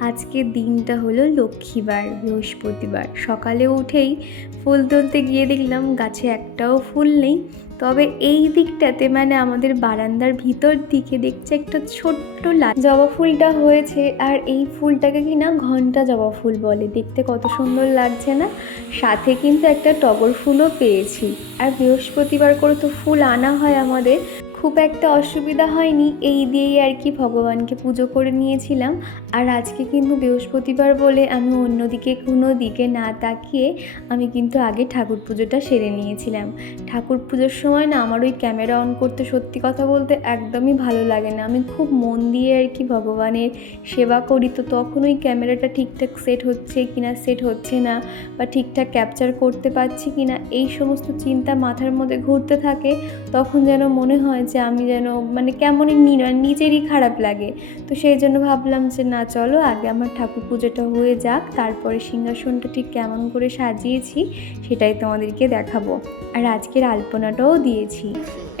আজকের দিনটা হলো লক্ষ্মীবার, বৃহস্পতিবার। সকালে উঠেই ফুল তুলতে গিয়ে দেখলাম গাছে একটাও ফুল নেই। তবে এই দিকটাতে মানে আমাদের বারান্দার ভিতর দিকে দেখছি একটা ছোট্ট লাল জবা ফুলটা হয়েছে। আর এই ফুলটাকে কি না ঘণ্টা জবা ফুল বলে। দেখতে কত সুন্দর লাগছে না? সাথে কিন্তু একটা টগর ফুলও পেয়েছি। আর বৃহস্পতিবার করে তো ফুল আনা হয় আমাদের। খুব একটা অসুবিধা হয়নি, এই দিয়েই আর কি ভগবানকে পুজো করে নিয়েছিলাম। আর আজকে কিন্তু বৃহস্পতিবার বলে আমি অন্যদিকে কোনো দিকে না তাকিয়ে আমি কিন্তু আগে ঠাকুর পুজোটা সেরে নিয়েছিলাম। ঠাকুর পুজোর সময় না আমার ওই ক্যামেরা অন করতে সত্যি কথা বলতে একদমই ভালো লাগে না। আমি খুব মন দিয়ে আর কি ভগবানের সেবা করি, তো তখন ওই ক্যামেরাটা ঠিকঠাক সেট হচ্ছে কি না সেট হচ্ছে না বা ঠিকঠাক ক্যাপচার করতে পারছি কিনা, এই সমস্ত চিন্তা মাথার মধ্যে ঘুরতে থাকে, তখন যেন মনে হয় যে আমি যেন মানে কেমনই মানে নিজেরই খারাপ লাগে। তো সেই জন্য ভাবলাম যে না, চলো আগে আমার ঠাকুর পুজোটা হয়ে যাক, তারপরে সিংহাসনটা ঠিক কেমন করে সাজিয়েছি সেটাই তোমাদেরকে দেখাবো। আর আজকের আলপনাটাও দিয়েছি।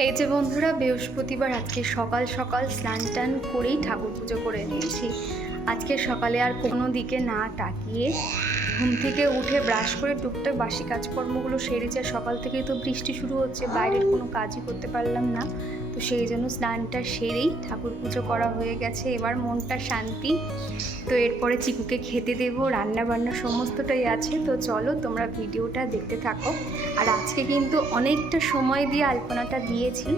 এই যে বন্ধুরা, বৃহস্পতিবার আজকে সকাল সকাল স্নান টান করেই ঠাকুর পুজো করে নিয়েছি আজকে সকালে আর কোনো দিকে না তাকিয়ে ঘুম থেকে উঠে ব্রাশ করে টুকটাক বাসি কাজকর্মগুলো সেরেছে সকাল থেকেই তো বৃষ্টি শুরু হচ্ছে, বাইরের কোনো কাজই করতে পারলাম না। তো সেই জন্য স্নানটা সেরেই ঠাকুর পুজো করা হয়ে গেছে। এবার মনটা শান্তি। তো এরপরে চিকুকে খেতে দেবো রান্না বান্না সমস্তটাই আছে। তো চলো তোমরা ভিডিওটা দেখতে থাকো। আর আজকে কিন্তু অনেকটা সময় দিয়ে আলপনাটা দিয়েছি।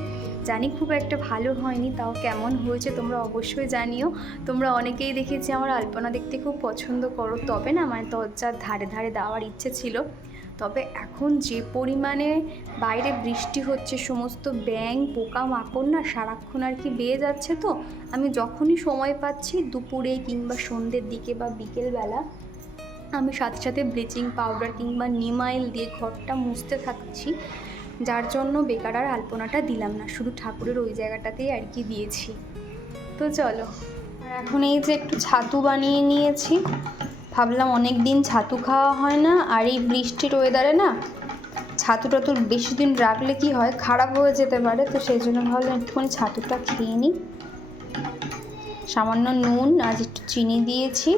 জানি খুব একটা ভালো হয়নি, তাও কেমন হয়েছে তোমরা অবশ্যই জানিও। তোমরা অনেকেই দেখেছি আমার আলপনা দেখতে খুব পছন্দ করো। তবে না মানে দরজার ধারে ধারে দেওয়ার ইচ্ছে ছিল। তবে এখন যে পরিমাণে বাইরে বৃষ্টি হচ্ছে, সমস্ত ব্যাং পোকা মাকড় না সারাক্ষণ আর কি বেয়ে যাচ্ছে তো, আমি যখনই সময় পাচ্ছি দুপুরে কিংবা সন্ধ্যের দিকে বা বিকেলবেলা, আমি সাথে সাথে ব্লিচিং পাউডার কিংবা নিম অয়েল দিয়ে ঘরটা মুছতে থাকছি। যার জন্য বেকার আর আলপনাটা দিলাম না, শুধু ঠাকুরের ওই জায়গাটাতেই আর কি দিয়েছি। তো চলো, আর এখন এই যে একটু ছাতু বানিয়ে নিয়েছি। ভাবলাম অনেক দিন ছাতু খাওয়া হয় না আর এই বৃষ্টির ওয়েদারে না ছাতু টাতু বেশি দিন রাখলে কি হয়? খারাপ হয়ে যেতে পারে। তো সেই জন্য ভাবলাম একটুখানি ছাতুটা খেয়ে নিই। সামান্য নুন আজ একটু চিনি দিয়েছি।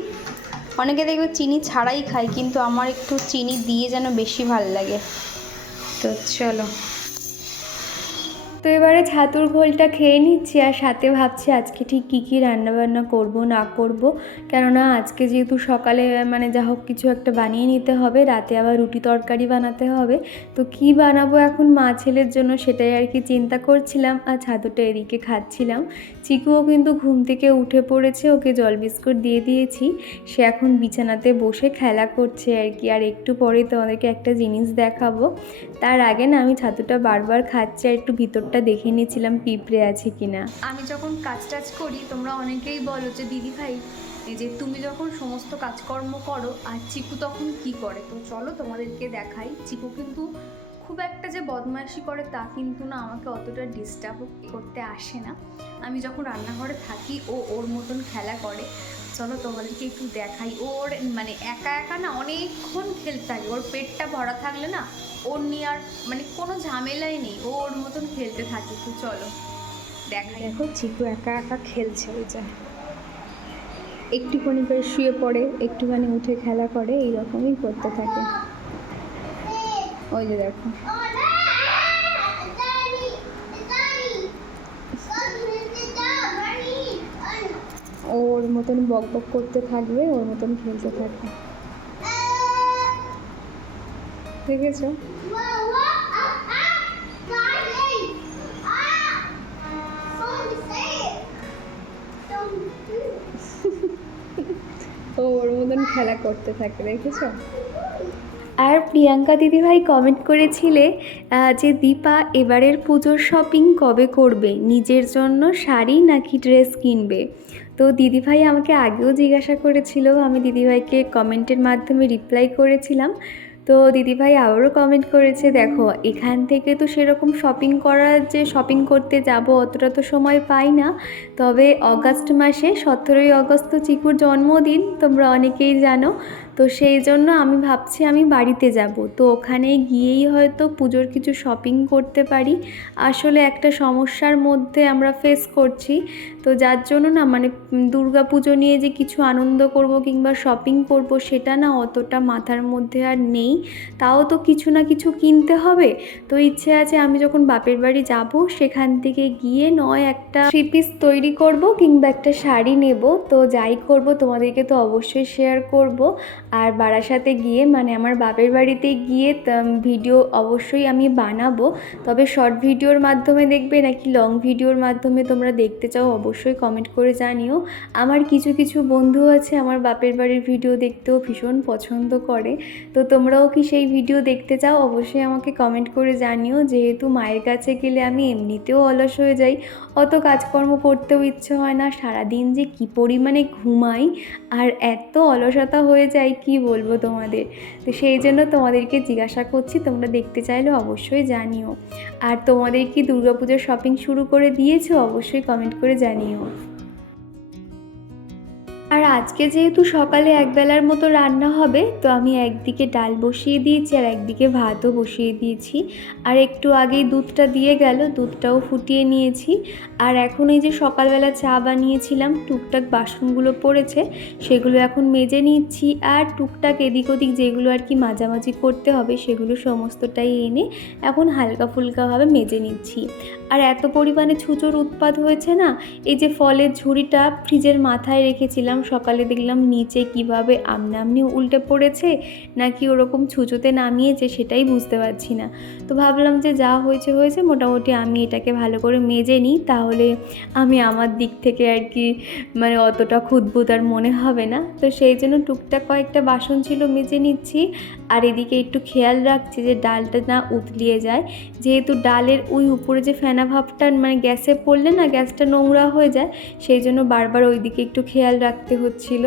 অনেকে দেখবে চিনি ছাড়াই খায়, কিন্তু আমার একটু চিনি দিয়ে যেন বেশি ভালো লাগে। তো চলো। তো এবারে ছাতুর ঘোলটা খেয়ে নিচ্ছি আর সাথে ভাবছি আজকে ঠিক কী কী রান্নাবান্না করব, না করব। কেননা আজকে যেহেতু সকালে মানে যা হোক কিছু একটা বানিয়ে নিতে হবে, রাতে আবার রুটি তরকারি বানাতে হবে। তো কি বানাবো এখন মা ছেলের জন্য সেটাই আর কি চিন্তা করছিলাম আর ছাতুটা এদিকে খাচ্ছিলাম। চিকুও কিন্তু ঘুম থেকে উঠে পড়েছে, ওকে জল বিস্কুট দিয়ে দিয়েছি। সে এখন বিছানাতে বসে খেলা করছে আর কি। আর একটু পরে তোমাদেরকে একটা জিনিস দেখাবো। তার আগে না আমি ছাতুটা বারবার খাচ্ছি আর একটু ভিতরটা দেখে নিয়েছিলাম পিঁপড়ে আছে কিনা। আমি যখন কাজ টাজ করি, তোমরা অনেকেই বলো যে, দিদি ভাই যে তুমি যখন সমস্ত কাজকর্ম করো, আর চিকু তখন কি করে? তো চলো তোমাদেরকে দেখাই। চিকু কিন্তু খুব একটা যে বদমাইশি করে তা কিন্তু না, আমাকে অতটা ডিস্টার্ব করতে আসে না। আমি যখন রান্নাঘরে থাকি, ও ওর মতন খেলা করে। চলো তোমাদেরকে একটু দেখাই। ওর মানে একা একা না অনেকক্ষণ খেলতে থাকে। ওর পেটটা ভরা থাকলে না ওর নিয়ে আর মানে কোনো ঝামেলাই নেই। ও ওর মতন খেলতে থাকে। তো চলো দেখাই। দেখো, চিকু একা একা খেলছে ওই যা। একটুখানি করে শুয়ে পড়ে, একটুখানি উঠে খেলা করে, এইরকমই করতে থাকে। ওই যে দেখো। ও ওর মতন বক বক করতে থাকবে, ওর মতন খেলতে থাকবে। ঠিক আছে ও ওর মতন খেলা করতে থাকে দেখেছ? আর প্রিয়াঙ্কা দিদিভাই কমেন্ট করেছিলে যে দীপা এবারের পুজোর শপিং কবে করবে? নিজের জন্য শাড়ি নাকি ড্রেস কিনবে? তো দিদিভাই আমাকে আগেও জিজ্ঞাসা করেছিল, আমি দিদিভাইকে কমেন্টের মাধ্যমে রিপ্লাই করেছিলাম। তো দিদিভাই আবারও কমেন্ট করেছে, দেখো, এখান থেকে তো সেরকম শপিং করার যে শপিং করতে যাব অতটা তো সময় পাই না। তবে অগাস্ট মাসে, সতেরোই অগস্ট তো চিকুর জন্মদিন, তোমরা অনেকেই জানো। তো সেই জন্য আমি ভাবছি আমি বাড়িতে যাব। তো ওখানে গিয়েই হয়তো পুজোর কিছু শপিং করতে পারি। আসলে একটা সমস্যার মধ্যে আমরা ফেস করছি। তো যার জন্য না মানে দুর্গা পুজো নিয়ে যে কিছু আনন্দ করব কিংবা শপিং করব সেটা না অতটা মাথার মধ্যে আর নেই। তাও তো কিছু না কিছু কিনতে হবে। তো ইচ্ছে আছে আমি যখন বাপের বাড়ি যাব সেখান থেকে গিয়ে নয় একটা থ্রি পিস তৈরি করব কিংবা একটা শাড়ি নেব। তো যাই করব তোমাদেরকে তো অবশ্যই শেয়ার করব। আর বারাসাতে গিয়ে মানে আমার বাপের বাড়িতে গিয়ে ভিডিও অবশ্যই আমি বানাবো। তবে শর্ট ভিডিওর মাধ্যমে দেখবে নাকি লং ভিডিওর মাধ্যমে তোমরা দেখতে চাও, অবশ্যই কমেন্ট করে জানিও। আমার কিছু কিছু বন্ধু আছে, আমার বাপের বাড়ির ভিডিও দেখতেও ভীষণ পছন্দ করে। তো তোমরাও কি সেই ভিডিও দেখতে চাও? অবশ্যই আমাকে কমেন্ট করে জানিও। যেহেতু মায়ের কাছে গেলে আমি এমনিতেও অলস হয়ে যাই, অত কাজকর্ম করতেও ইচ্ছে হয় না। সারাদিন যে কী পরিমাণে ঘুমাই, আর এত অলসতা হয়ে যায় কি বলব তোমাদের? তো সেই জন্য তোমাদেরকে জিজ্ঞাসা করছি, তোমরা দেখতে চাইলে অবশ্যই জানিও। আর তোমাদের কি দুর্গাপুজোর শপিং শুরু করে দিয়েছ? অবশ্যই কমেন্ট করে জানিও। আর আজকে যেহেতু সকালে একবেলার মতো রান্না হবে, তো আমি একদিকে ডাল বসিয়ে দিয়েছি আর একদিকে ভাতও বসিয়ে দিয়েছি। আর একটু আগেই দুধটা দিয়ে গেল, দুধটাও ফুটিয়ে নিয়েছি। আর এখন এই যে সকালবেলা চা বানিয়েছিলাম, টুকটাক বাসনগুলো পড়েছে, সেগুলো এখন মেজে নিচ্ছি। আর টুকটাক এদিক ওদিক যেগুলো আর কি মাঝামাঝি করতে হবে, সেগুলো সমস্তটাই এনে এখন হালকা ফুলকাভাবে মেজে নিচ্ছি। আর এত পরিমাণে ছুঁচোর উৎপাদ হয়েছে না, এই যে ফলের ঝুড়িটা ফ্রিজের মাথায় রেখেছিলাম সকালে দেখলাম নিচে কীভাবে আমনা আমনি উল্টে পড়েছে, নাকি ওরকম ছুঁচোতে নামিয়েছে সেটাই বুঝতে পারছি না। তো ভাবলাম যে যা হয়েছে হয়েছে, মোটামুটি আমি এটাকে ভালো করে মেজে নিই, তাহলে আমি আমার দিক থেকে আর কি মানে অতটা খুদবুত আর মনে হবে না। তো সেই জন্য টুকটাক কয়েকটা বাসন ছিল মেজে নিচ্ছি, আর এদিকে একটু খেয়াল রাখছি যে ডালটা না উতলিয়ে যায়। যেহেতু ডালের ওই উপরে যে ফেনা ভাবটা মানে গ্যাসে পড়লে না গ্যাসটা নোংরা হয়ে যায়, সেই জন্য বারবার ওই দিকে একটু খেয়াল রাখতে হচ্ছিল।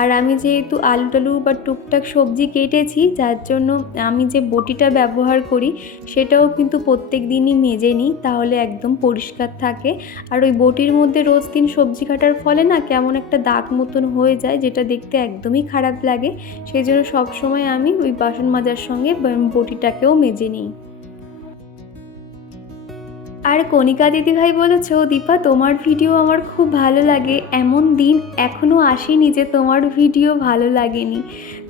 আর আমি যেহেতু আলু টালু বা টুকটাক সবজি কেটেছি, যার জন্য আমি যে বটিটা ব্যবহার করি, সেটাও কিন্তু প্রত্যেক দিনই মেজে নিই, তাহলে একদম পরিষ্কার থাকে। আর ওই বটির মধ্যে রোজ দিন সবজি কাটার ফলে না কেমন একটা দাগ মতন হয়ে যায়, যেটা দেখতে একদমই খারাপ লাগে। সেই জন্য সবসময় আমি ওই বাসন মাজার সঙ্গে বটিটাকেও মেজে নিই। আর কণিকা দিদিভাই বলেছ দীপা, তোমার ভিডিও আমার খুব ভালো লাগে। এমন দিন এখনও আসেনি যে তোমার ভিডিও ভালো লাগেনি।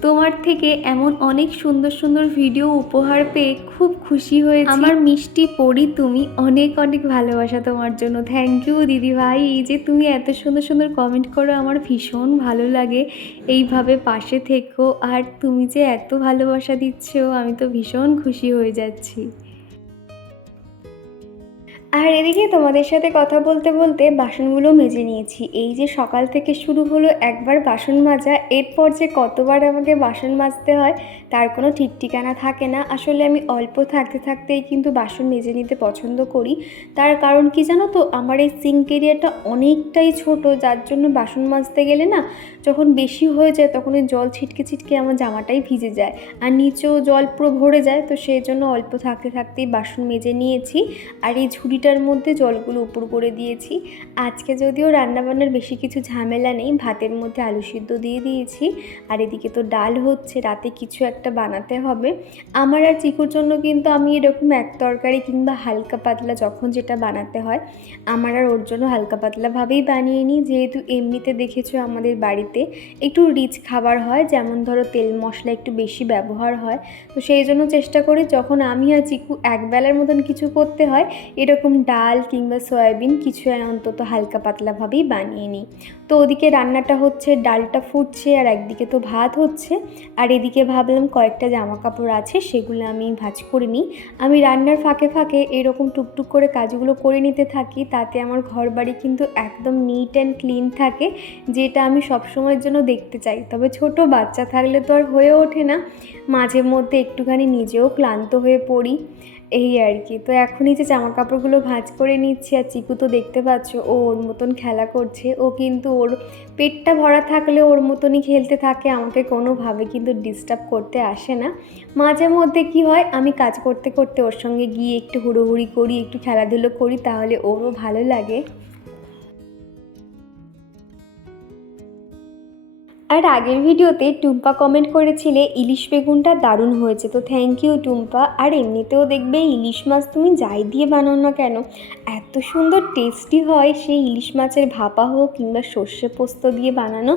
তোমার থেকে এমন অনেক সুন্দর সুন্দর ভিডিও উপহার পেয়ে খুব খুশি হয়েছি। আমার মিষ্টি পড়ি তুমি অনেক অনেক ভালোবাসা তোমার জন্য। থ্যাংক ইউ দিদি ভাই এই যে তুমি এত সুন্দর সুন্দর কমেন্ট করো, আমার ভীষণ ভালো লাগে। এইভাবে পাশে থেকো। আর তুমি যে এত ভালোবাসা দিচ্ছ, আমি তো ভীষণ খুশি হয়ে যাচ্ছি। আর এদিকে তোমাদের সাথে কথা বলতে বলতে বাসনগুলো মেজে নিয়েছি। এই যে সকাল থেকে শুরু হলো একবার বাসন মাজা, এরপর যে কতবার আমাকে বাসন মাজতে হয়, তার কোনো ঠিক ঠিকানা থাকে না। আসলে আমি অল্প থাকতে থাকতেই কিন্তু বাসন মেজে নিতে পছন্দ করি। তার কারণ কি জানো তো? আমার এই সিঙ্ক এরিয়াটা অনেকটাই ছোট, যার জন্য বাসন মাজতে গেলে না যখন বেশি হয়ে যায় তখন ওই জল ছিটকে ছিটকে আমার জামাটাই ভিজে যায়। আর নিচেও জল পুরো ভরে যায়, তো সেই জন্য অল্প থাকতে থাকতেই বাসন মেজে নিয়েছি। আর এই ঝুড়িটার মধ্যে জলগুলো উপর করে দিয়েছি। আজকে যদিও রান্নাবান্নার বেশি কিছু ঝামেলা নেই, ভাতের মধ্যে আলু সিদ্ধ দিয়ে দিয়েছি। আর এদিকে তো ডাল হচ্ছে, রাতে কিছু একটা বানাতে হবে। আমার আর চিকুর জন্য কিন্তু আমি এরকম এক তরকারি কিংবা হালকা পাতলা যখন যেটা বানাতে হয়, আমার আর ওর জন্য হালকা পাতলাভাবেই বানিয়ে নিই। যেহেতু এমনিতে দেখেছ আমাদের বাড়িতে একটু রিচ খাবার হয়, যেমন ধরো তেল মশলা একটু বেশি ব্যবহার হয়। তো সেই জন্য চেষ্টা করি, যখন আমি আর চিকু একবেলার মতন কিছু করতে হয় এরকম ডাল কিংবা সয়াবিন কিছু অন্তত হালকা পাতলাভাবেই বানিয়ে নিই। তো ওদিকে রান্নাটা হচ্ছে, ডালটা ফুটছে আর একদিকে তো ভাত হচ্ছে। আর এদিকে ভাবলাম কয়েকটা জামা কাপড় আছে, সেগুলো আমি ভাজ করে নিই। আমি রান্নার ফাঁকে ফাঁকে এরকম টুকটুক করে কাজগুলো করে নিতে থাকি, তাতে আমার ঘর বাড়ি কিন্তু একদম নিট অ্যান্ড ক্লিন থাকে, যেটা আমি সবসময়ের জন্য দেখতে চাই। তবে ছোট বাচ্চা থাকলে তো আর হয়ে ওঠে না। মাঝে মধ্যে একটুখানি নিজেও ক্লান্ত হয়ে পড়ি। এই আর কি। তো এখনই যে জামা কাপড়গুলো ভাঁজ করে নিচ্ছি আর চিকু তো দেখতে পাচ্ছ, ও ওর মতন খেলা করছে। ও কিন্তু ওর পেটটা ভরা থাকলে ওর মতনই খেলতে থাকে, আমাকে কোনোভাবে কিন্তু ডিস্টার্ব করতে আসে না। মাঝে মধ্যে কি হয়, আমি কাজ করতে করতে ওর সঙ্গে গিয়ে একটু হুড়োহুড়ি করি, একটু খেলাধুলো করি, তাহলে ওরও ভালো লাগে। আর আগের ভিডিওতে টুম্পা কমেন্ট করেছিলে, ইলিশ বেগুনটা দারুণ হয়েছে। তো থ্যাংক ইউ টুম্পা। আর এমনিতেও দেখবে ইলিশ মাছ তুমি যাই দিয়ে বানাও না কেন এত সুন্দর টেস্টি হয়, সেই ইলিশ মাছের ভাপা হোক কিংবা সর্ষে পোস্ত দিয়ে বানানো,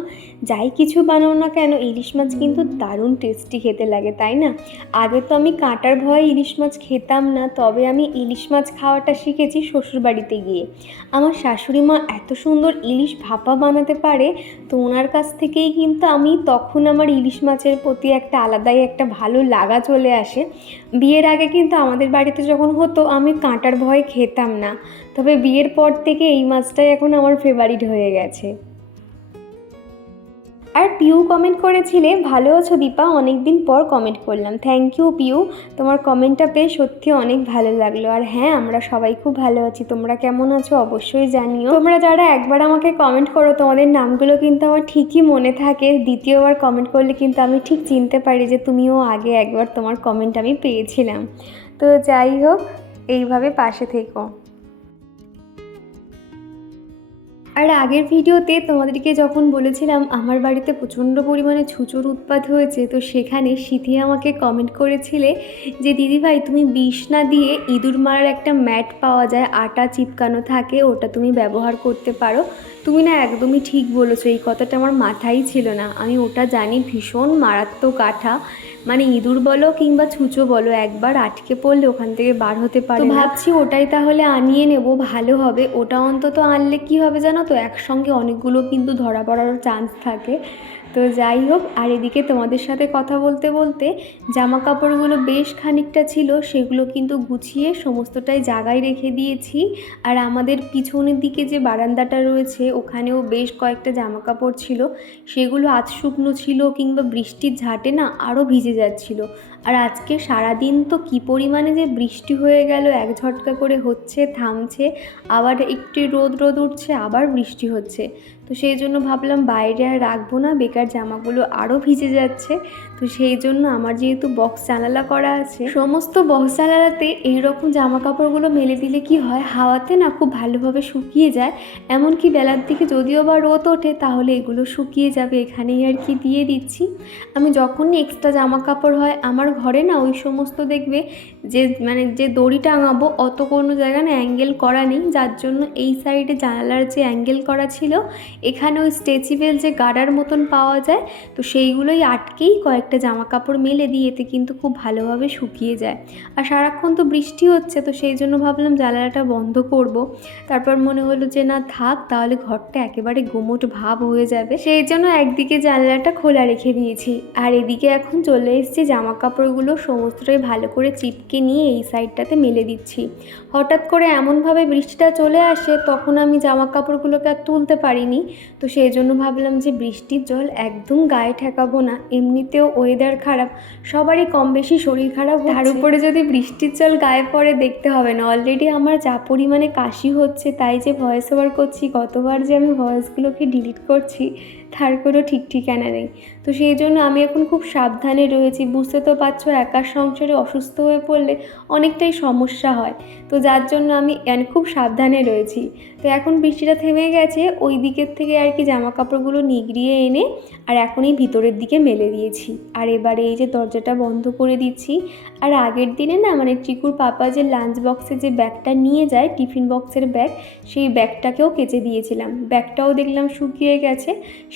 যাই কিছু বানাও না কেন, ইলিশ মাছ কিন্তু দারুণ টেস্টি খেতে লাগে, তাই না? আগে তো আমি কাঁটার ভয়ে ইলিশ মাছ খেতাম না, তবে আমি ইলিশ মাছ খাওয়াটা শিখেছি শ্বশুরবাড়িতে গিয়ে। আমার শাশুড়ি মা এত সুন্দর ইলিশ ভাপা বানাতে পারে, তো ওনার কাছ থেকেই কিন্তু আমি তখন আমার ইলিশ মাছের প্রতি একটা আলাদাই একটা ভালো লাগা চলে আসে। বিয়ের আগে কিন্তু আমাদের বাড়িতে যখন হতো, আমি কাঁটার ভয়ে খেতাম না। তবে বিয়ের পর থেকে এই মাছটাই এখন আমার ফেভারিট হয়ে গেছে। আর পিউ কমেন্ট করেছিলে, ভালো আছো দীপা? অনেক দিন পর কমেন্ট করলাম। Thank you Piu. তোমার কমেন্টটা পেয়ে সত্যি অনেক ভালো লাগল। আর হ্যাঁ আমরা সবাই খুব ভালো আছি। তোমরা কেমন আছো অবশ্যই জানিও। তোমরা যারা একবার আমাকে কমেন্ট করো, তোমাদের নামগুলো কিন্তু আমার ঠিকই মনে থাকে। দ্বিতীয়বার কমেন্ট করলে কিন্তু আমি ঠিক চিনতে পারি যে তুমিও আগে একবার তোমার কমেন্ট আমি পেয়েছিলাম। তো যাই হোক, এইভাবে পাশে থেকো। আর আগের ভিডিওতে তোমাদেরকে যখন বলেছিলাম আমার বাড়িতে প্রচণ্ড পরিমাণে ছুঁচোর উৎপাত হয়েছে, তো সেখানে সিথি আমাকে কমেন্ট করেছিলে যে দিদিভাই তুমি বিষ না দিয়ে ইঁদুর মারার একটা ম্যাট পাওয়া যায়, আটা চিপকানো থাকে, ওটা তুমি ব্যবহার করতে পারো। তুমি না একদমই ঠিক বলেছ, এই কথাটা আমার মাথায় ছিল না। আমি ওটা জানি, ভীষণ মারাত্মক আঠা। মানে ইঁদুর বলো কিংবা ছুঁচো বলো একবার আটকে পড়লে ওখান থেকে বার হতে পারে ভাবছি ওটাই তাহলে আনিয়ে নেব ভালো হবে। ওটা অন্তত আনলে কি হবে জানো তো? একসঙ্গে অনেকগুলো কিন্তু ধরা পড়ার চান্স থাকে। তো যাই হোক, আর এদিকে তোমাদের সাথে কথা বলতে বলতে জামা কাপড়গুলো বেশ খানিকটা ছিল, সেগুলো কিন্তু গুছিয়ে সমস্তটাই জায়গায় রেখে দিয়েছি। আর আমাদের পিছনের দিকে যে বারান্দাটা রয়েছে, ওখানেও বেশ কয়েকটা জামা কাপড় ছিল। সেগুলো আজ শুকনো ছিল কিংবা বৃষ্টির ঝাঁটে না, আরও ভিজে যাচ্ছিল। আর আজকে সারাদিন তো কী পরিমাণে যে বৃষ্টি হয়ে গেল, এক ঝটকা করে হচ্ছে, থামছে, আবার একটু রোদ রোদ উঠছে, আবার বৃষ্টি হচ্ছে। তো সেই জন্য ভাবলাম বাইরে আর রাখব না, বেকার জামাগুলো আরও ভিজে যাচ্ছে। তো সেই জন্য আমার যেহেতু বক্স জানালা করা আছে, সমস্ত বক্স জানালাতে এইরকম জামা কাপড়গুলো মেলে দিলে কি হয়, হাওয়াতে না খুব ভালোভাবে শুকিয়ে যায়। এমনকি বেলার দিকে যদিও বা রোদ ওঠে, তাহলে এগুলো শুকিয়ে যাবে, এখানেই আর কি দিয়ে দিচ্ছি। আমি যখনই এক্সট্রা জামা কাপড় হয়, আমার ঘরে না ওই সমস্ত দেখবে যে মানে যে দড়ি টাঙাবো অত কোনো জায়গায় না অ্যাঙ্গেল করা নেই, যার জন্য এই সাইডে জানালার যে অ্যাঙ্গেল করা ছিল, এখানে ওই স্ট্রেচিবেল যে গাডার মতন পাওয়া যায়, তো সেইগুলোই আটকেই কয়েকটা জামা কাপড় মেলে দিয়ে এতে কিন্তু খুব ভালোভাবে শুকিয়ে যায়। আর সারাক্ষণ তো বৃষ্টি হচ্ছে, তো সেই জন্য ভাবলাম জানালাটা বন্ধ করব। তারপর মনে হলো যে না থাক, তাহলে ঘরটা একেবারে গুমোট ভাব হয়ে যাবে। সেই জন্য একদিকে জানলাটা খোলা রেখে দিয়েছি, আর এদিকে এখন চলে এসেছি জামা কাপড়গুলো সমস্তটাই ভালো করে চিপকে নিয়ে এই সাইডটাতে মেলে দিচ্ছি। হঠাৎ করে এমনভাবে বৃষ্টিটা চলে আসে, তখন আমি জামা কাপড়গুলোকে আর তুলতে পারিনি। তো সেই জন্য ভাবলাম যে বৃষ্টির জল একদম গায়ে ঠেকাবো না। এমনিতেও ওয়েদার খারাপ, সবারই কম বেশি শরীর খারাপ তার উপরে যদি বৃষ্টির জল গায়ে পড়ে দেখতে হবে না। অলরেডি আমার যা পরিমাণে কাশি হচ্ছে, তাই যে ভয়েস ওভার করছি কতবার যে আমি ভয়েসগুলোকে ডিলিট করছি তার কোনো ঠিক ঠিকানা নেই। তো সেই জন্য আমি এখন খুব সাবধানে রয়েছি। বুঝতে তো পারছ, একার সংসারে অসুস্থ হয়ে পড়লে অনেকটাই সমস্যা হয়। তো যার জন্য আমি খুব সাবধানে রয়েছি। তো এখন বৃষ্টিটা থেমে গেছে, ওই দিকের থেকে আর কি জামা কাপড়গুলো নিগড়িয়ে এনে আর এখনই ভিতরের দিকে মেলে দিয়েছি। আর এবারে এই যে দরজাটা বন্ধ করে দিচ্ছি। আর আগের দিনে না মানে চিকুর পাপা যে লাঞ্চ বক্সে যে ব্যাগটা নিয়ে যায়, টিফিন বক্সের ব্যাগ, সেই ব্যাগটাকেও কেচে দিয়েছিলাম। ব্যাগটাও দেখলাম শুকিয়ে গেছে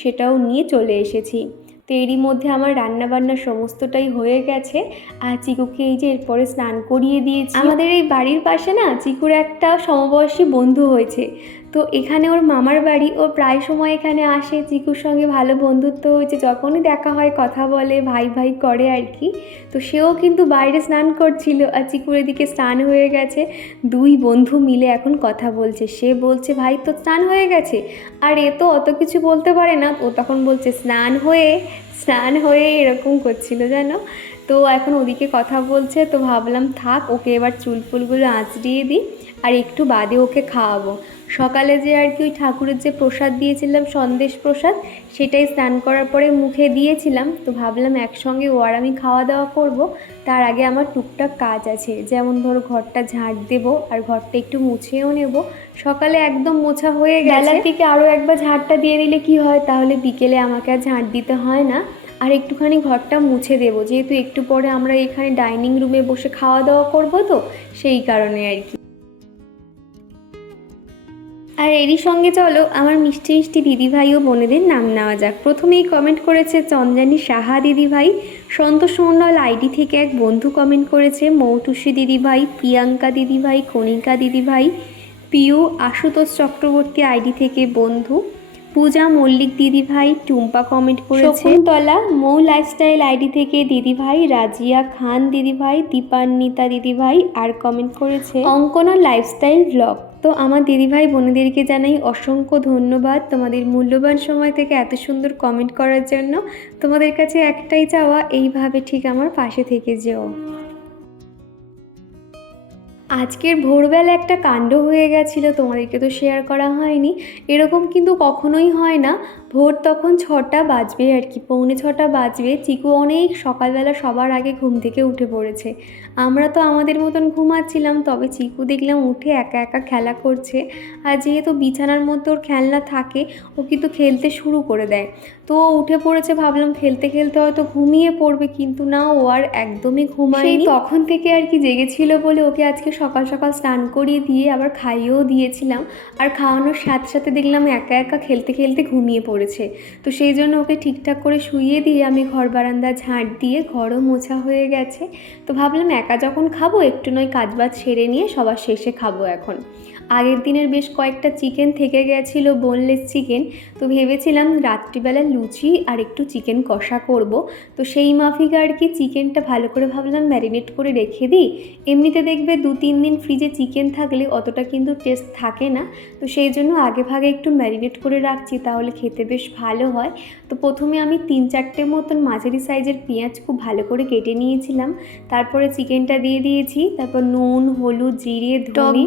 সেটাও নিয়ে চলে এসেছি। তো এরই মধ্যে আমার রান্নাবান্না সমস্তটাই হয়ে গেছে। আর চিকুকে এই যে এরপরে স্নান করিয়ে দিয়েছি। আমাদের এই বাড়ির পাশে না, চিকুর একটা সমবয়সী বন্ধু হয়েছে। তো এখানে ওর মামার বাড়ি ও প্রায় সময় এখানে আসে। চিকুর সঙ্গে ভালো বন্ধুত্ব হয়েছে, যখনই দেখা হয় কথা বলে, ভাই ভাই করে আর কি। তো সেও কিন্তু বাইরে স্নান করছিল আর চিকুর এদিকে স্নান হয়ে গেছে। দুই বন্ধু মিলে এখন কথা বলছে। সে বলছে, ভাই তো স্নান হয়ে গেছে? আর এ তো অত কিছু বলতে পারে না। ও তখন বলছে, স্নান হয়ে স্নান হয়ে এরকম করছিল জানো তো এখন ওদিকে কথা বলছে। তো ভাবলাম, থাক, ওকে এবার চুল ফুলগুলো আঁচড়িয়ে দিই আর একটু বাদে ওকে খাওয়াবো। সকালে যে আর কি ওই ঠাকুরের যে প্রসাদ দিয়েছিলাম, সন্দেশ প্রসাদ, সেটাই স্নান করার পরে মুখে দিয়েছিলাম। তো ভাবলাম একসঙ্গে ও আর আমি খাওয়া দাওয়া করব। তার আগে আমার টুকটাক কাজ আছে। যেমন ধরো ঘরটা ঝাঁট দেবো আর ঘরটা একটু মুছেও নেব। সকালে একদম মোছা হয়ে বেলার দিকে আরও একবার ঝাঁটটা দিয়ে দিলে কি হয়? তাহলে বিকেলে আমাকে আর ঝাঁট দিতে হয় না। আর একটুখানি ঘরটা মুছে দেবো। যেহেতু একটু পরে আমরা এখানে ডাইনিং রুমে বসে খাওয়া দাওয়া করব তো, সেই কারণে আর কি। আর এরই সঙ্গে চলো আমার মিষ্টি মিষ্টি দিদিভাই ও বোনেদের নাম নেওয়া যাক। প্রথমেই কমেন্ট করেছে চন্দ্রানী সাহা দিদিভাই। সন্তোষ মণ্ডল আইডি থেকে এক বন্ধু কমেন্ট করেছে, মৌটুসী দিদিভাই, প্রিয়াঙ্কা দিদিভাই, কণিকা দিদিভাই, পিউ আশুতোষ চক্রবর্তী আইডি থেকে বন্ধু। পূজা মল্লিক দিদিভাই টুম্পা কমেন্ট করেছে। শকুন্তলা মৌ লাইফস্টাইল আইডি থেকে দিদিভাই রাজিয়া খান দিদিভাই দীপান্বিতা দিদিভাই আর কমেন্ট করেছে। Ankana lifestyle blog. তো আমার দিদিভাই বোনেদেরকে জানাই অসংখ্য ধন্যবাদ তোমাদের মূল্যবান সময় থেকে এত সুন্দর কমেন্ট করার জন্য। তোমাদের কাছে একটাই চাওয়া এইভাবে ঠিক আমার পাশে থেকে যেও। আজকের ভোরবেলা একটা কাণ্ড হয়ে গেছিল, তোমাদেরকে তো শেয়ার করা হয়নি। এরকম কিন্তু কখনোই হয় না। ভোর তখন ছটা বাজবে আর কি, পৌনে ছটা বাজবে। চিকু অনেক সকালবেলা সবার আগে ঘুম থেকে উঠে পড়েছে। আমরা তো আমাদের মতন ঘুমাচ্ছিলাম, তবে চিকু দেখলাম উঠে একা একা খেলা করছে। আর যেহেতু বিছানার মধ্যে ওর খেলনা থাকে, ও কিন্তু খেলতে শুরু করে দেয়। তো উঠে পড়েছে, ভাবলাম খেলতে খেলতে হয়তো ঘুমিয়ে পড়বে, কিন্তু না, ও আর একদমই ঘুমায়নি। তখন থেকে আর কি জেগেছিল বলে ওকে আজকে সকাল সকাল স্নান করিয়ে দিয়ে আবার খাইয়েও দিয়েছিলাম। আর খাওয়ানোর সাথে সাথে দেখলাম একা একা খেলতে খেলতে ঘুমিয়ে পড়েছে তো সেই জন্য ওকে ঠিকঠাক করে শুইয়ে দিয়ে আমি ঘর বারান্দা ঝাঁট দিয়ে ঘরও মোছা হয়ে গেছে। তো ভাবলাম একা যখন খাব, একটু নয় কাজবাজ সেরে নিয়ে সবার শেষে খাব এখন। আগের দিনের বেশ কয়েকটা চিকেন থেকে গেছিল বোনলেস চিকেন। তো ভেবেছিলাম রাত্রিবেলা লুচি আর একটু চিকেন কষা করব। তো সেই মাফিক আর কি চিকেনটা ভালো করে ভাবলাম ম্যারিনেট করে রেখে দিই। এমনিতে দেখবে দু তিন দিন ফ্রিজে চিকেন থাকলে অতটা কিন্তু টেস্ট থাকে না। তো সেই জন্য আগে ভাগে একটু ম্যারিনেট করে রাখছি, তাহলে খেতে বেশ ভালো হয়। তো প্রথমে আমি তিন চারটে মতন মাঝারি সাইজের পেঁয়াজ খুব ভালো করে কেটে নিয়েছিলাম। তারপরে চিকেনটা দিয়ে দিয়েছি, তারপর নুন, হলুদ, জিরে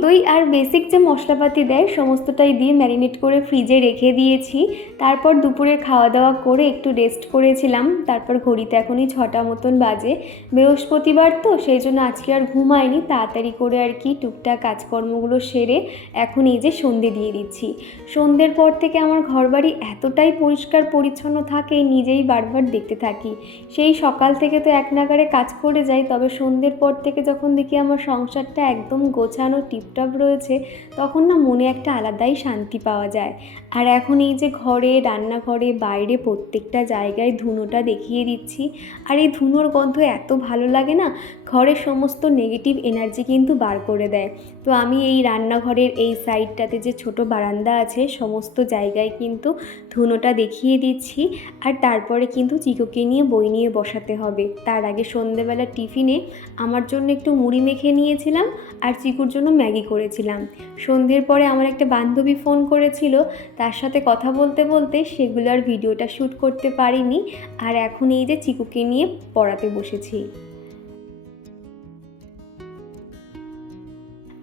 দই আর বেসিক যে মশলাপাতি দেয়, সমস্তটাই দিয়ে ম্যারিনেট করে ফ্রিজে রেখে দিয়েছি। তারপর দুপুরে খাওয়া দাওয়া করে একটু রেস্ট করেছিলাম। তারপর ঘড়িতে এখনই ছটা মতন বাজে। বৃহস্পতিবার তো, সেই জন্য আজকে আর ঘুমায়নি তাড়াতাড়ি করে আর কি টুকটাক কাজকর্মগুলো সেরে এখন এই যে সন্ধে দিয়ে দিচ্ছি। সন্ধ্যের পর থেকে আমার ঘরবাড়ি এতটাই পরিষ্কার পরিচ্ছন্ন থাকে, নিজেই বারবার দেখতে থাকি। সেই সকাল থেকে তো এক নাগারে কাজ করে যাই, তবে সন্ধ্যের পর থেকে যখন দেখি আমার সংসারটা একদম গোছানো, টিপটপ রয়েছে তখন না মনে একটা আলাদাই শান্তি পাওয়া যায়। আর এখন এই যে ঘরে, রান্নাঘরে, বাইরে প্রত্যেকটা জায়গায় ধুনোটা দেখিয়ে দিচ্ছি। আর এই ধুনোর গন্ধ এত ভালো লাগে না, ঘরের সমস্ত নেগেটিভ এনার্জি কিন্তু বার করে দেয়। তো আমি এই রান্নাঘরের এই সাইডটাতে যে ছোট বারান্দা আছে, সমস্ত জায়গায় কিন্তু ধুনোটা দেখিয়ে দিচ্ছি। আর তারপরে কিন্তু চিকুকে নিয়ে বই নিয়ে বসাতে হবে। তার আগে সন্ধেবেলা টিফিনে আমার জন্য একটু মুড়ি মেখে নিয়েছিলাম, আর চিকুর জন্য ম্যাগি করেছিলাম। সন্ধ্যের পরে আমার একটা বান্ধবী ফোন করেছিল। তার সাথে কথা বলতে বলতে সেগুলো আর ভিডিওটা শ্যুট করতে পারিনি। আর এখন এই যে চিকুকে নিয়ে পড়াতে বসেছি।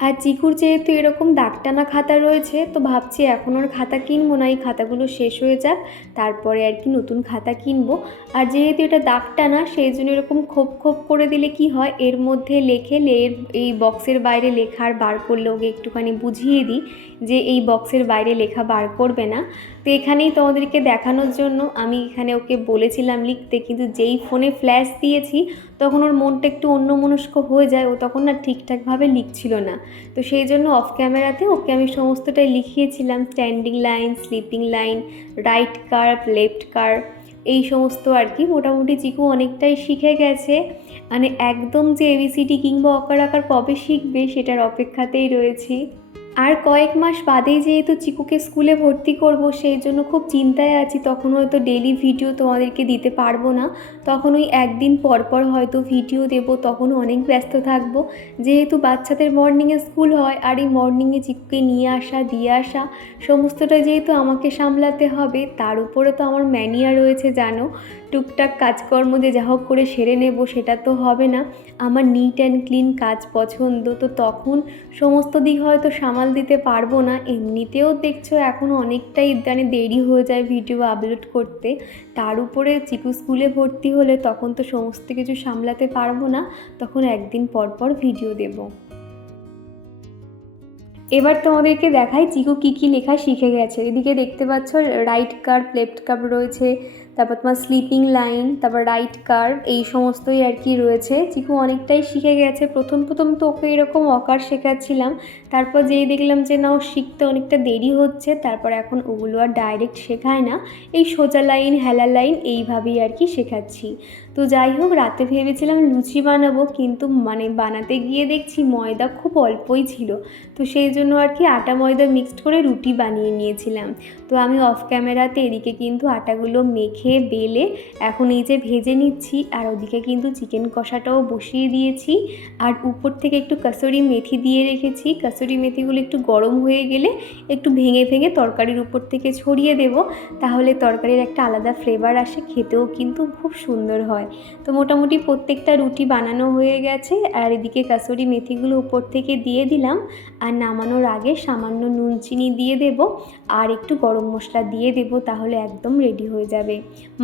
আর চিকুর যেহেতু এরকম দাগটানা খাতা রয়েছে, তো ভাবছি এখন ওর খাতা কিনবো না, এই খাতাগুলো শেষ হয়ে যাক, তারপরে আর কি নতুন খাতা কিনবো। আর যেহেতু এটা দাগটানা, সেই জন্য এরকম খোপ খোপ করে দিলে কি হয়, এর মধ্যে লেখে লেয়ের, এই বক্সের বাইরে লেখার বার করলে ওকে একটুখানি বুঝিয়ে দিই যে এই বক্সের বাইরে লেখা বার করবে না। তো এখানেই তোমাদেরকে দেখানোর জন্য আমি এখানে ওকে বলেছিলাম লিখতে, কিন্তু যেই ফোনে ফ্ল্যাশ দিয়েছি, তখন ওর মনটা একটু অন্যমনস্ক হয়ে যায়, ও তখন না ঠিকঠাকভাবে লিখছিল না। তো সেই জন্য অফ ক্যামেরাতে ওকে আমি সমস্তটাই লিখিয়েছিলাম standing line sleeping line right curve left curve এই সমস্ত আর কি। মোটামুটি চিকু অনেকটাই শিখে গেছে। মানে একদম যে এবিসিডি কিংবা অকার আকার কবে শিখবে, সেটার অপেক্ষাতেই রয়েছি। আর কয়েক মাস বাদেই যেহেতু চিকুকে স্কুলে ভর্তি করব, সেই জন্য খুব চিন্তায় আছি, তখন হয়তো ডেলি ভিডিও তোমাদেরকে দিতে পারব না। তখন ওই একদিন পর পর হয়তো ভিডিও দেবো, তখন অনেক ব্যস্ত থাকব। যেহেতু বাচ্চাদের মর্নিংয়ে স্কুল হয়, আর এই মর্নিংয়ে চিকুকে নিয়ে আসা, দিয়ে আসা সমস্তটা যেহেতু আমাকে সামলাতে হবে, তার উপরে তো আমার ম্যানিয়া রয়েছে, জানো? টুকটাক কাজকর্ম যে যা হোক করে সেরে নেব, সেটা তো হবে না। আমার নিট অ্যান্ড ক্লিন কাজ পছন্দ, তো তখন সমস্ত দিক হয়তো সামাল দিতে পারব না। এমনিতেও দেখছ এখন অনেকটাই মানে দেরি হয়ে যায় ভিডিও আপলোড করতে। তার উপরে চিকু স্কুলে ভর্তি হলে তখন তো সমস্ত কিছু সামলাতে পারব না। তখন একদিন পর পর ভিডিও দেবো। এবার তোমাদেরকে দেখাই চিকু কী কী লেখা শিখে গেছে। এদিকে দেখতে পাচ্ছ রাইট কার্ভ লেফট কার্ভ রয়েছে। তারপর তোমার স্লিপিং লাইন তারপর রাইট কার্ভ এই সমস্তই আর কি রয়েছে। চিকু অনেকটাই শিখে গেছে। প্রথম প্রথম তো ওকে এরকম অকার শেখাচ্ছিলাম। তারপর যেই দেখলাম যে না, ও শিখতে অনেকটা দেরি হচ্ছে, তারপর এখন ওগুলো আর ডাইরেক্ট শেখায় না। এই সোজা লাইন হেলা লাইন এইভাবেই আর কি শেখাচ্ছি। তো যাই হোক, রাতে ভেবেছিলাম লুচি বানাবো, কিন্তু মানে বানাতে গিয়ে দেখছি ময়দা খুব অল্পই ছিল। তো সেই জন্য আর কি আটা ময়দা মিক্সড করে রুটি বানিয়ে নিয়েছিলাম। তো আমি অফ ক্যামেরাতে এদিকে কিন্তু আটাগুলো মেখে বেলে এখন এই যে ভেজে নিচ্ছি আর ওদিকে কিন্তু চিকেন কষাটাও বসিয়ে দিয়েছি। আর উপর থেকে একটু কাসুরি মেথি দিয়ে রেখেছি। কাসুরি মেথিগুলো একটু গরম হয়ে গেলে একটু ভেঙে ভেঙে তরকারির উপর থেকে ছড়িয়ে দেব। তাহলে তরকারির একটা আলাদা ফ্লেভার আসে, খেতেও কিন্তু খুব সুন্দর হয়। তো মোটামুটি প্রত্যেকটা রুটি বানানো হয়ে গেছে। আর এদিকে কাসুরি মেথিগুলো উপর থেকে দিয়ে দিলাম। আর নামানোর আগে সামান্য নুন চিনি দিয়ে দেব। আর একটু গরম মশলা দিয়ে দেব, তাহলে একদম রেডি হয়ে যাবে।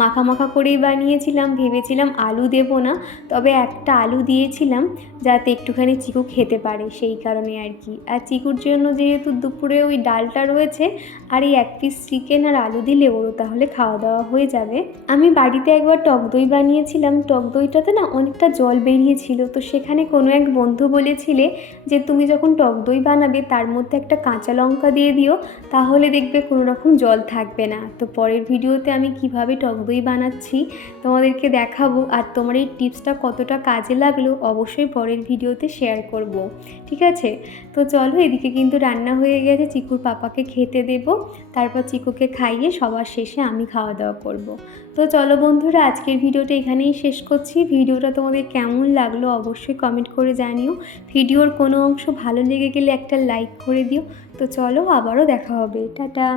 মাখা মাখা করেই বানিয়েছিলাম, ভেবেছিলাম আলু দেব না, তবে একটা আলু দিয়েছিলাম যাতে একটুখানি চিকু খেতে পারে, সেই কারণে আর কি। আর চিকুর জন্য যেহেতু দুপুরে ওই ডালটা রয়েছে, আর এই এক পিস চিকেন আর আলু দিলে ওরও তাহলে খাওয়া দাওয়া হয়ে যাবে। আমি বাড়িতে একবার টক দই বানিয়েছিলাম, টক দইটাতে না অনেকটা জল বেরিয়েছিল, তো সেখানে কোনো এক বন্ধু বলেছিলে যে তুমি যখন টক দই বানাবে তার মধ্যে একটা কাঁচা লঙ্কা দিয়ে দিও, তাহলে দেখবে কোনো রকম জল থাকবে না। তো পরের ভিডিওতে আমি কীভাবে টক দই বানাচ্ছি, তোমাদেরকে দেখাবো আর তোমার এই টিপসটা কতটা কাজে লাগল অবশ্যই পরের ভিডিওতে শেয়ার করব, ঠিক আছে? তো চলো এদিকে কিন্তু রান্না হয়ে গেছে, চিকুর পাপাকে খেতে দেব, তারপর চিকুকে খাইয়ে সবার শেষে আমি খাওয়া দাওয়া করব। তো চলো বন্ধুরা, আজকের ভিডিওটা এখানেই শেষ করছি। ভিডিওটা তোমাদের কেমন লাগল অবশ্যই কমেন্ট করে জানিও। ভিডিওর কোনো অংশ ভালো লেগে গেলে একটা লাইক করে দিও। তো চলো আবারও দেখা হবে। টাটা!